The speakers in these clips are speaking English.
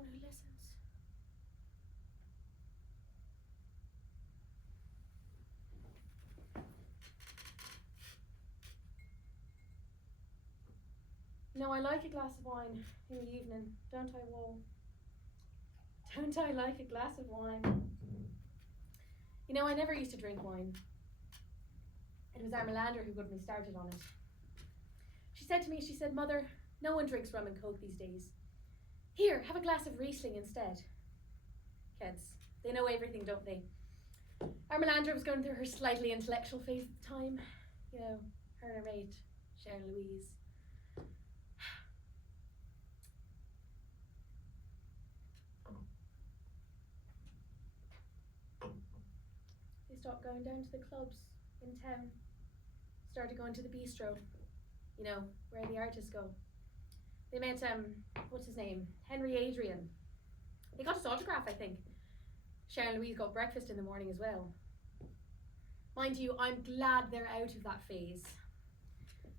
anyone who listens. No, I like a glass of wine in the evening, don't I, Wall? Don't I like a glass of wine? You know, I never used to drink wine. It was our Melander who got me started on it. She said to me, she said, Mother, no one drinks rum and coke these days. Here, have a glass of Riesling instead. Kids, they know everything, don't they? Our Melander was going through her slightly intellectual phase at the time. You know, her and her mate, Sharon Louise. They stopped going down to the clubs in town. Started going to the bistro, you know, where the artists go. They met, what's his name? Henry Adrian. They got his autograph, I think. Sharon Louise got breakfast in the morning as well. Mind you, I'm glad they're out of that phase.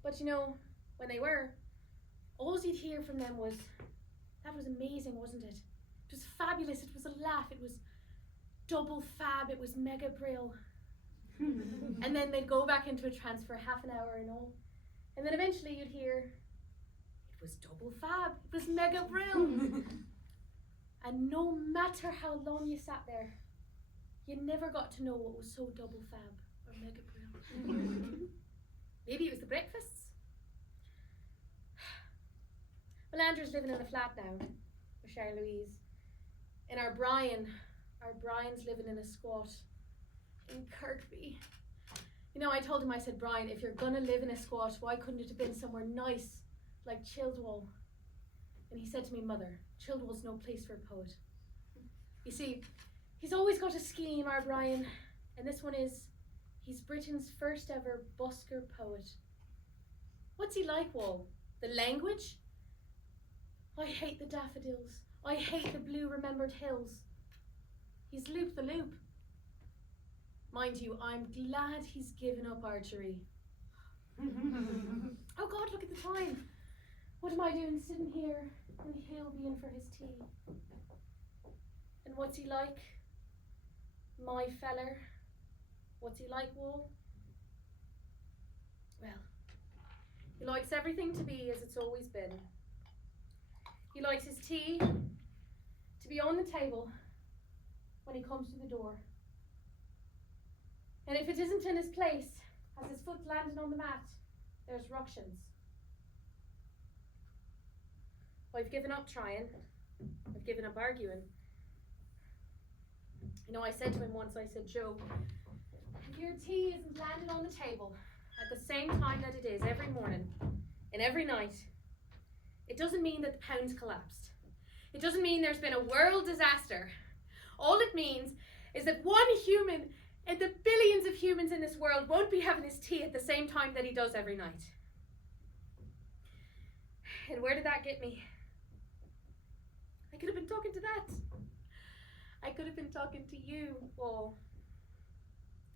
But you know, when they were, all you'd hear from them was, that was amazing, wasn't it? It was fabulous, it was a laugh, it was double fab, it was mega brill. And then they'd go back into a trance for half an hour and all. And then eventually you'd hear, it was double fab, it was mega brill. And no matter how long you sat there, you never got to know what was so double fab or mega brill. Maybe it was the breakfasts. Melander's living in a flat now with Sharon Louise. And our Brian's living in a squat in Kirkby. You know, I told him, I said, Brian, if you're gonna live in a squat, why couldn't it have been somewhere nice like Childwall? And he said to me, Mother, Childwall's no place for a poet. You see, he's always got a scheme, our Brian, and this one is, he's Britain's first ever busker poet. What's he like, Wall? The language? I hate the daffodils. I hate the blue remembered hills. He's looped the loop. Mind you, I'm glad he's given up archery. Oh God, look at the time. What am I doing sitting here and he'll be in for his tea? And what's he like? My feller. What's he like, Wall? Well, he likes everything to be as it's always been. He likes his tea to be on the table when he comes to the door. And if it isn't in his place, as his foot landed on the mat, there's ructions. I've given up trying. I've given up arguing. You know, I said to him once, I said, Joe, if your tea isn't landed on the table at the same time that it is every morning and every night, it doesn't mean that the pound's collapsed. It doesn't mean there's been a world disaster. All it means is that one human and the billions of humans in this world won't be having his tea at the same time that he does every night. And where did that get me? I could have been talking to that. I could have been talking to you, Paul.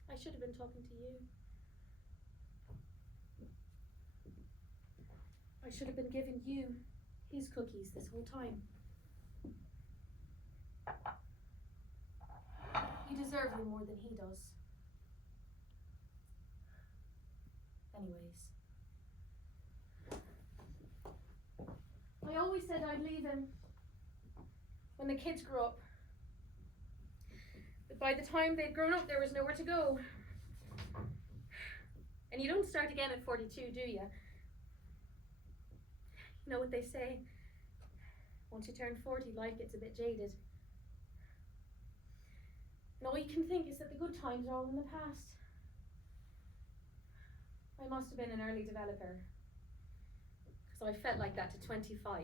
I should have been talking to you. I should have been giving you his cookies this whole time. You deserve you more than he does. Anyways. I always said I'd leave him when the kids grew up. But by the time they'd grown up, there was nowhere to go. And you don't start again at 42, do you? You know what they say? Once you turn 40, life gets a bit jaded. And all you can think is that the good times are all in the past. I must have been an early developer, because I felt like that to 25.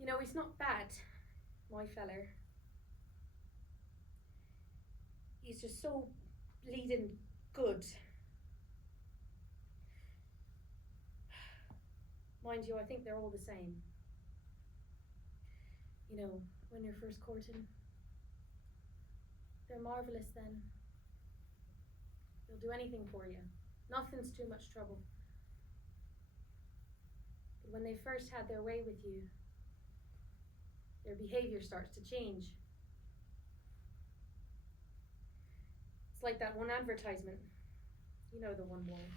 You know, he's not bad, my feller. He's just so bleeding good. Mind you, I think they're all the same. You know, when you're first courting, they're marvellous then. They'll do anything for you. Nothing's too much trouble. But when they first had their way with you, their behavior starts to change. It's like that one advertisement. You know the one, Warren.